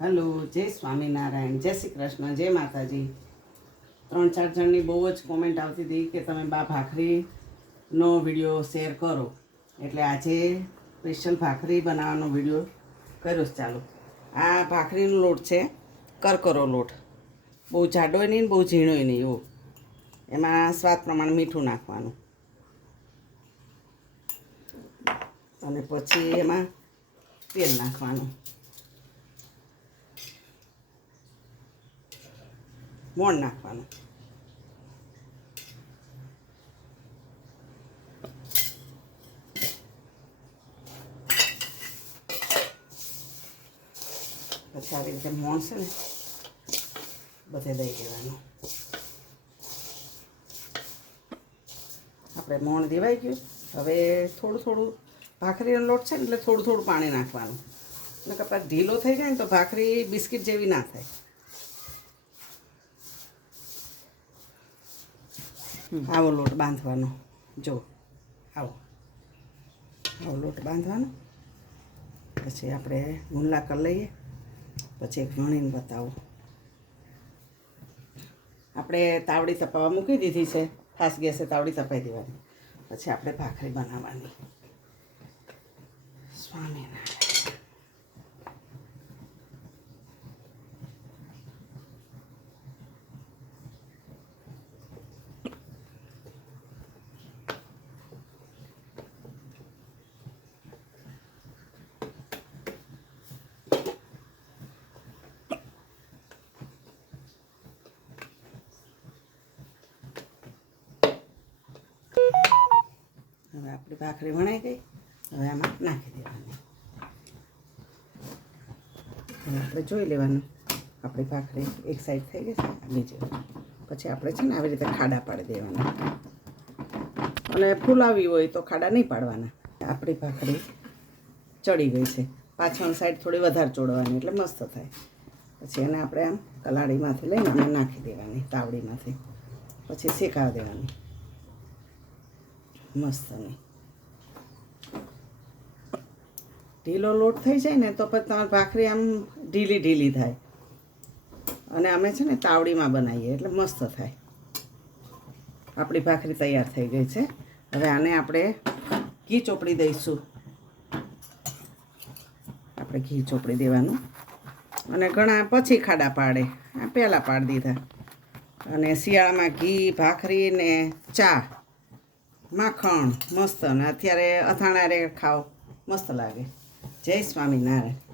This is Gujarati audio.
હલો, જય સ્વામિનારાયણ, જય શ્રી કૃષ્ણ, જય માતાજી. 3-4 જણની બહુ જ કોમેન્ટ આવતી હતી કે તમે બા ભાખરીનો વિડીયો શેર કરો, એટલે આજે સ્પેશિયલ ભાખરી બનાવવાનો વિડીયો કર્યો છે. ચાલો, આ ભાખરીનો લોટ છે, કરકરો લોટ, બહુ જાડોય નહીં બહુ ઝીણોય નહીં એવો. એમાં સ્વાદ પ્રમાણે મીઠું નાખવાનું અને પછી એમાં તેલ નાખવાનું, મોણ નાખવાનું, પછી આવી રીતે મોણ છે ને બધે દઈ દેવાનું. આપણે મોણ દેવાઈ ગયું. હવે થોડું થોડું ભાખરીનો લોટ છે ને એટલે થોડું થોડું પાણી નાખવાનું, એટલે કપાસ ઢીલો થઈ જાય ને તો ભાખરી બિસ્કિટ જેવી ના થાય. આવો લોટ બાંધવાનો, જો આવો લોટ બાંધવાનો. પછી આપણે ગુંદલા કરી લઈએ. પછી એક વણીને બતાવું. આપણે તાવડી તપાવવા મૂકી દીધી છે, ફાસ્ટ ગેસે તાવડી તપાવી દેવાની. પછી આપણે ભાખરી બનાવવાની. સ્વામિનારાયણ. હવે આપણી ભાખરી વણાઈ ગઈ. હવે આમાં નાખી દેવાની. હવે આપણે જોઈ લેવાનું આપણી ભાખરી એક સાઈડ થઈ ગઈ છે, બીજી. પછી આપણે છે ને આવી રીતે ખાડા પાડી દેવાના, અને ફૂલાવી હોય તો ખાડા નહીં પાડવાના. આપણી ભાખરી ચડી ગઈ છે. પાછળની સાઈડ થોડી વધારે ચોડવાની એટલે મસ્ત થાય. પછી એને આપણે આમ કલાડીમાંથી લઈને અને નાખી દેવાની, તાવડીમાંથી. પછી શેકાવી દેવાની મસ્ત. નહીં ઢીલો લોટ થઈ જાય ને તો પછી તમારી ભાખરી આમ ઢીલી ઢીલી થાય. અને અમે છે ને તાવડીમાં બનાવીએ એટલે મસ્ત થાય. આપણી ભાખરી તૈયાર થઈ ગઈ છે. હવે આને આપણે ઘી ચોપડી દઈશું. આપણે ઘી ચોપડી દેવાનું. અને ઘણા પછી ખાડા પાડે, આ પહેલાં પાડી દીધા. અને શિયાળામાં ઘી, ભાખરી ને ચા, માખણ મસ્ત. અને અત્યારે અથાણા રે ખાઓ મસ્ત લાગે. જય સ્વામિનારાયણ.